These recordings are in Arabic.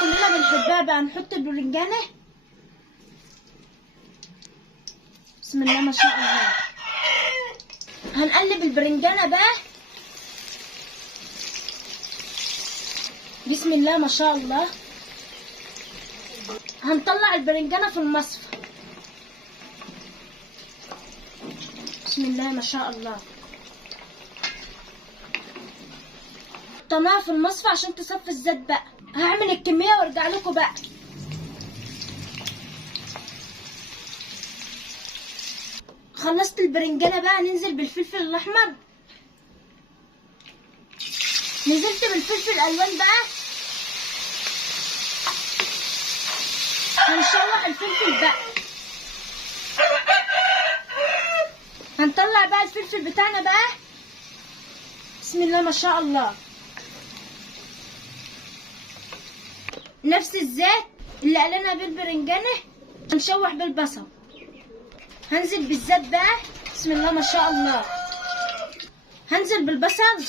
كلنا بنحبها بقى. نحط البرنجانة. بسم الله ما شاء الله. هنقلب البرنجانة بقى. بسم الله ما شاء الله. هنطلع البرنجانة في المصفى. بسم الله ما شاء الله. حطيناها في المصفى عشان تصفي الزيت بقى. هعمل الكمية وارجع لكم بقى. خلصت البرنجانة بقى. ننزل بالفلفل الأحمر. نزلت بالفلفل الألوان بقى. هنشوح الفلفل بقى. هنطلع بقى الفلفل بتاعنا بقى. بسم الله ما شاء الله. نفس الزيت اللي قلنا بالبرنجانة هنشوح بالبصل. هنزل بالزيت بقى. بسم الله ما شاء الله. هنزل بالبصل.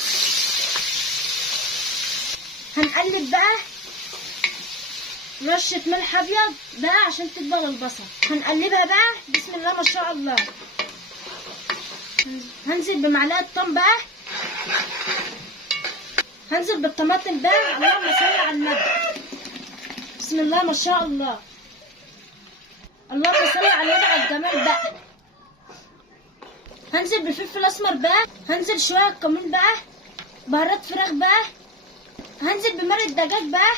هنقلب بقى. رشة ملح ابيض بقى عشان تدبل البصل. هنقلبها بقى. بسم الله ما شاء الله. هنزل بمعلقة طن بقى. هنزل بالطماطم بقى. اللهم صل على النبي. بسم الله ما شاء الله. اللهم صل على النبي على الجمال بقى. هنزل بالفلفل الاسمر بقى. هنزل شويه كمون بقى. بهارات فراخ بقى. هنزل بمرق الدجاج بقى.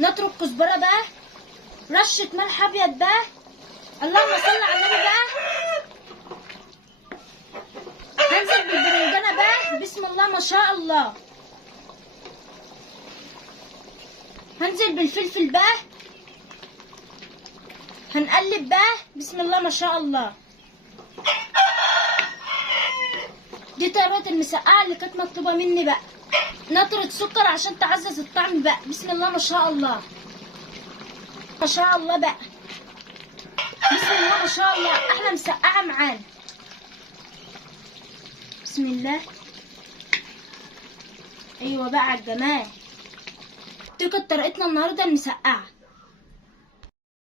نترك كزبره بقى. رشه ملح ابيض بقى. اللهم صل على النبي بقى. هنزل بالبرنجانه بقى. بسم الله ما شاء الله. هنزل بالفلفل بقى. هنقلب بقى. بسم الله ما شاء الله. دي طريقة المسقعة اللي كانت مطلوبة مني بقى. نطرة سكر عشان تعزز الطعم بقى. بسم الله ما شاء الله. ما شاء الله بقى. بسم الله ما شاء الله. احلى مسقعة معانا. بسم الله. ايوه بقى على الجمال. دي كانت طريقتنا النهارده المسقعة.